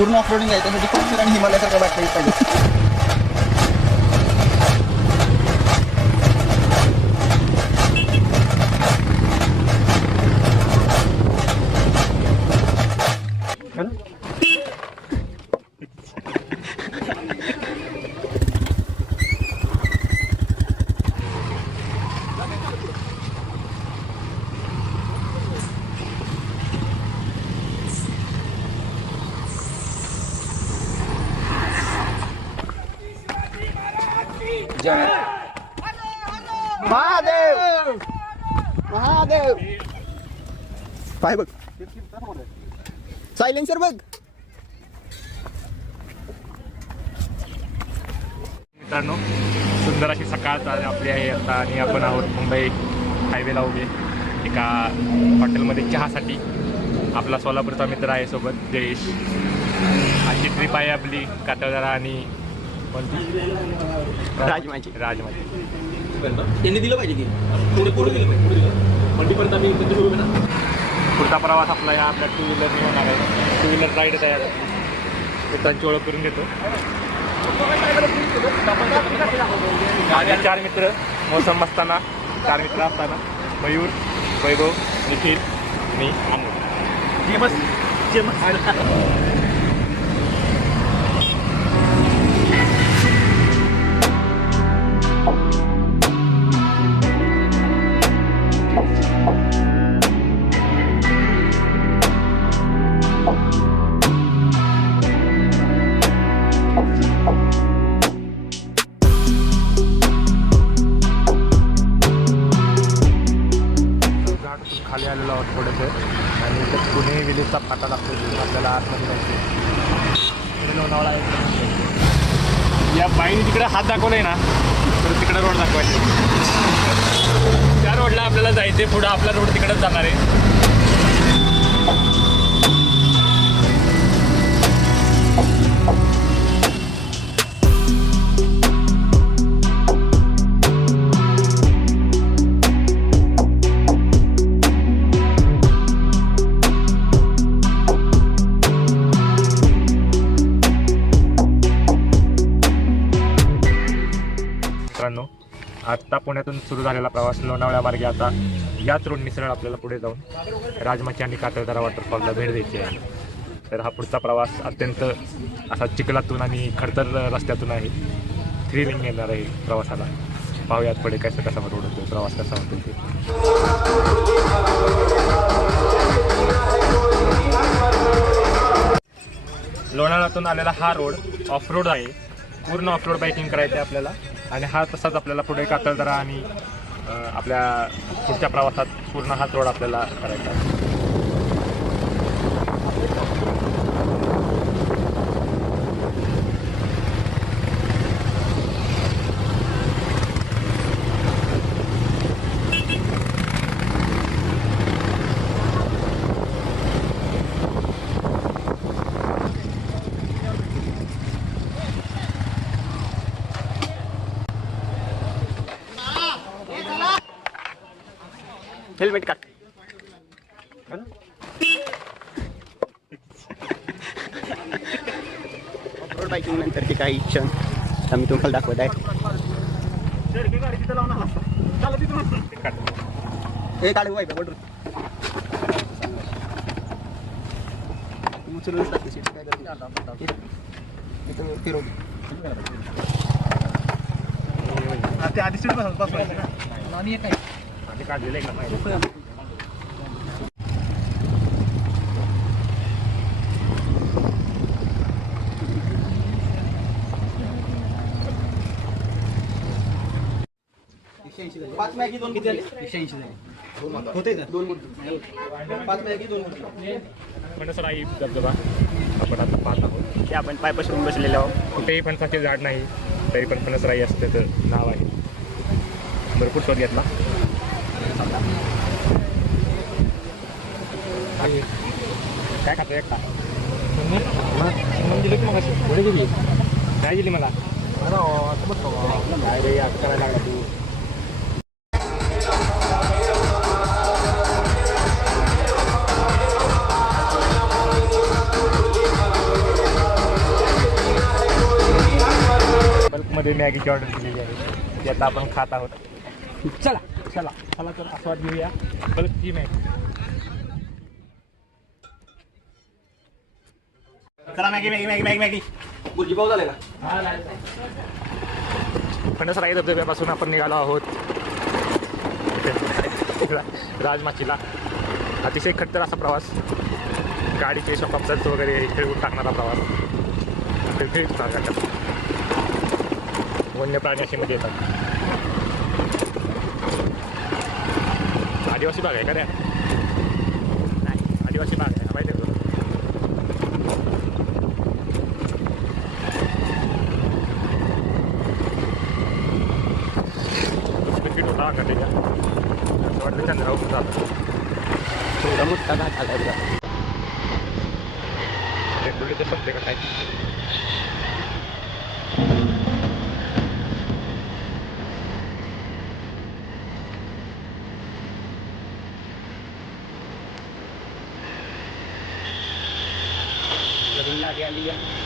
पूर्ण ऑफरोडिंग आहे त्यासाठी पल्सर आणि हिमालयासारखं बाईक पाहिजे. महादेव महादेव पाय बघ सायलेन्सर बघ. मित्रांनो सुंदर अशी सकाळ आपली आहे आता आणि आपण आहोत मुंबई हायवेला उभे एका हॉटेलमध्ये चहासाठी. आपला सोलापूरचा मित्र आहे सोबत जयेश. आजची ट्रिप आहे आपली कातळदरा आणि कोणती राजमाची त्यांनी दिलं पाहिजे की पुढे पुढे दिलं पाहिजे मंडीपर्यंत आम्ही त्यांच्या सुरू ना. पुढचा प्रवास आपला या आपल्या 2 व्हीलरने होणार आहे. 2 व्हीलर राईड तयार मित्रांची ओळख करून घेतो. आणि 4 मित्र मोसम असताना 4 मित्र असताना मयूर वैभव निखिल मी अमोल. खाली आलेलो आहोत थोडंसं आणि इथं पुणे विलेजचा फाटा लागतो आपल्याला आतमध्ये जायचं. लोणावळा या बाईने तिकडे हात दाखवला आहे ना तर तिकडे रोड दाखवायचे. त्या रोडला आपल्याला जायचे पुढं आपला रोड तिकडेच जाणार आहे. मित्रांनो आत्ता पुण्यातून सुरू झालेला प्रवास लोणावळ्यामार्गे आता याच रोडनी सरळ आपल्याला पुढे जाऊन राजमाची आणि कातळदरा वॉटरफॉलला भेट द्यायची आहे. तर हा पुढचा प्रवास अत्यंत असा चिखलातून आणि खडतर रस्त्यातून आहे. थ्रिलिंग येणार आहे प्रवासाला. पाहूयात पुढे कसा रोड होतो प्रवास कसा होतो ते. लोणावळ्यातून आलेला हा रोड ऑफ रोड आहे. पूर्ण ऑफ रोड बाईकिंग करायचं आहे आपल्याला आणि हा तसाच आपल्याला पुढे कातळदरा आणि आपल्या पुढच्या प्रवासात पूर्ण हाच रोड आपल्याला करायचा आहे. हेल्मेट काट. रोड बाईकिंग नंतरचे काही क्षण आम्ही तुम्हाला दाखवत आहे. हे काढू आहे का उचलून टाकते फिरवली ते आधी सीट बसवायचं आम्ही काय आधी काढलेलं आहे का माहिती. पाच मॅगी 2 किती झाले 180 झाले होते का 2 5 मॅगी 2 फणसराई धबधबा आपण आता पाहत आहोत. ते आपण पाय पसरून बसलेले आहोत. कुठेही फणसाचे झाड नाही तरी पण फणसराई असते तर नाव आहे. भरपूर शोध घेतला. काय खातो एकटा दिलं की मग पुढे गेली काय दिली मला काय रे आज करायला लागला तू. मध्ये मॅगीची ऑर्डर दिलेली आहे ती आता आपण खात आहोत. चला चला चला तर आस्वाद घेऊया बल्कची मॅगी. चला Maggi Maggi Maggi Maggi Maggi. गुलजी पाव झाले का? फणसराई धबधब्यापासून आपण निघालो आहोत राजमाचीला. अतिशय खट्टर असा प्रवास, गाडीचे शॉक ऑब्झर्व्स वगैरे खेळून टाकणारा प्रवास. वन्य प्राणी असे मध्ये येतात. आदिवासी भाग आहे का रे? नाही, आदिवासी भाग आहे माहिती आहे. तिकीट होता का त्याच्या असं वाटतं चंद्रावर जातं. थोडा मोठा घाट आला आहे. ते संपते का काय? आली आहे.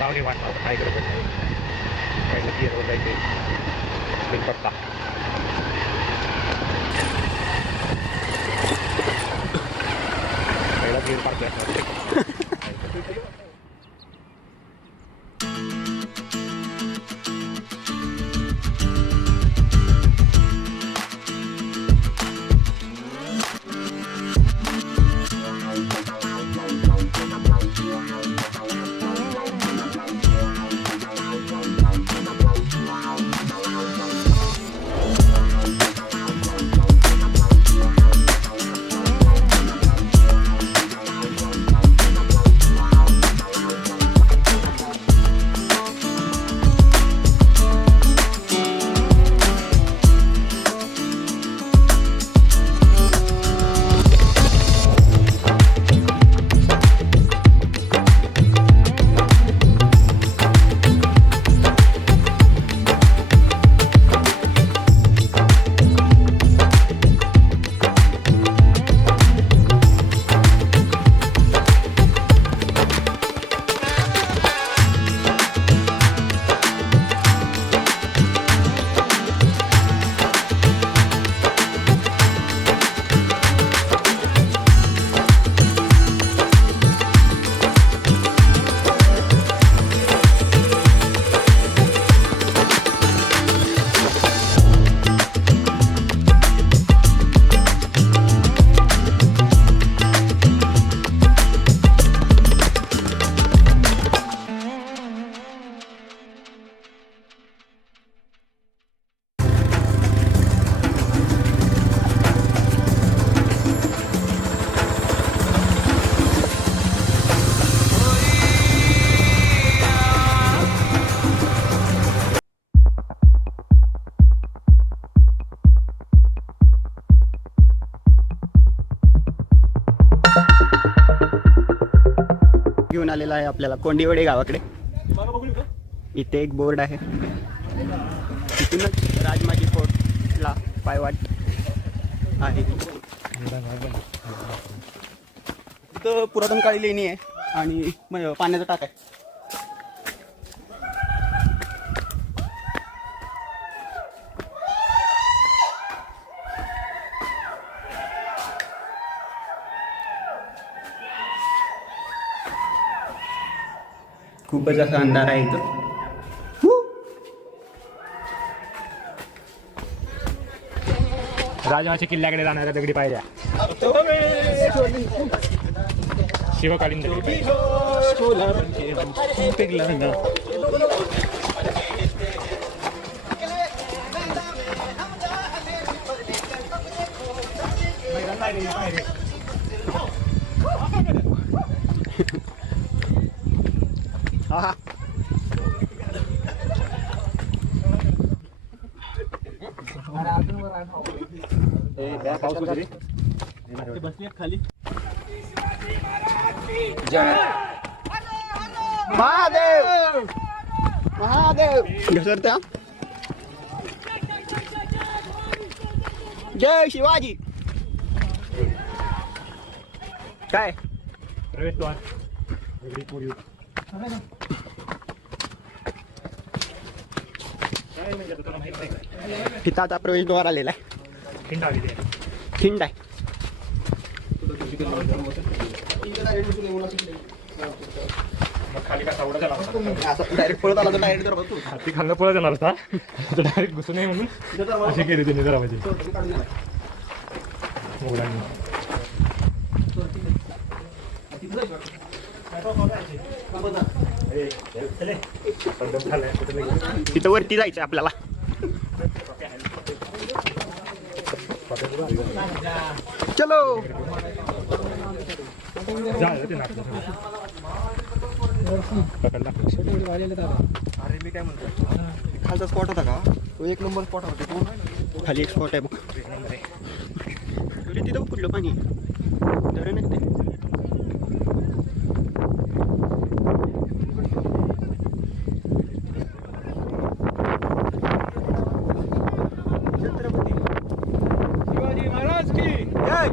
नावनी वाटणार काय करत नाही. पहिलं गिअरवर जायचे बिल पत्ता. पहिला गिअर पाडते असणार. घेऊन आलेला आहे आपल्याला कोंडिवडे गावाकडे. इथे एक बोर्ड आहे, तिथूनच राजमाची फोर्टला पायवाट आहे. तिथं पुरातन काळी लेणी आहे आणि पाण्याचा टाक आहे. खूपच असा अंधार आहे इथं. राजमाच्या किल्ल्याकडे जाणाऱ्या दगडी पायऱ्या, शिवकालीन दगडी पायऱ्या. हा. खाली महादेव महादेव घसरत्या. जय शिवाजी. काय प्रवेशद्वार दगडी कोरीव. काय म्हणजे तुला माहित नाही का? तिथं आता प्रवेशद्वार आलेला आहे. खिंड आलेली आहे. खिंड आहे. मग खाली कसा उडा झाला होता? असं डायरेक्ट पळत आला तर डायरेक्ट जर बघतो. हाती खाल्लं पळत येणार होता, डायरेक्ट घुसू नये म्हणून असे केले त्यांनी दरामध्ये मुघलांनी. तिथं वरती जायचं आपल्याला. चलो. झालं ते नाटक. अरे मी काय म्हणतो, खालचा स्पॉट होता का तो? एक नंबर स्पॉट होता तो. खाली एक स्पॉट आहे बघ. तिथं कुठलं पाणी धरण आहे ते. शिवाजी महाराज की जय.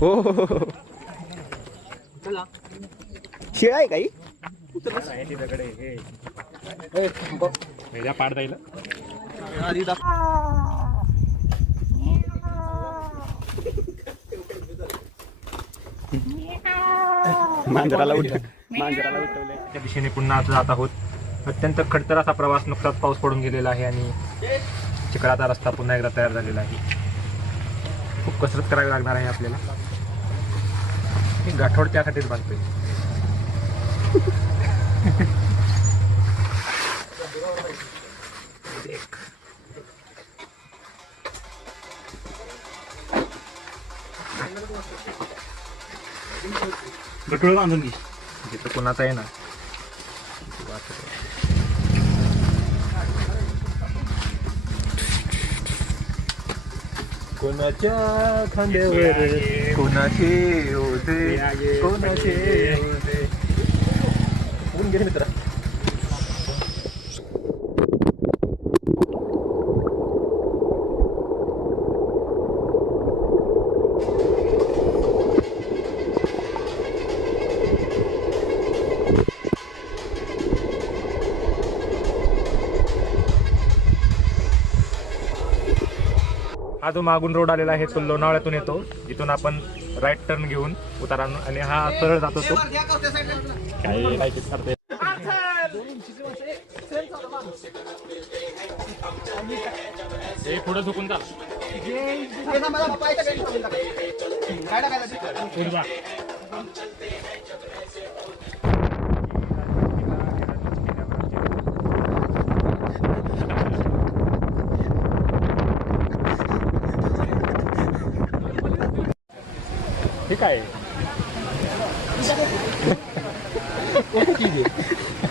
हो हो हो हो. शिळा आहे काही. दगड आहे हे पाड जाईल. मांजराला उठवलंय. त्या दिशेने पुन्हा जात आहोत. अत्यंत खडतर असा प्रवास, नुकताच पाऊस पडून गेलेला आहे आणि चिखलाचा रस्ता पुन्हा एकदा तयार झालेला आहे. खूप कसरत करावी लागणार आहे आपल्याला. ही गाठोड त्यासाठीच बांधतोय. गटोळ बांधून घे. जिथं कोणाचा आहे ना, कोणाच्या खांद्यावर कोणाचे होते कोणाचे होते. होऊन गेले मित्रा. हा जो मागून रोड आलेला आहे तो लोणावळ्यातून येतो, जिथून आपण राईट टर्न घेऊन उतारा आणि हा सरळ जातो तो. काय लाईटीच करते. पुढे झुकून जा. ठीक आहे.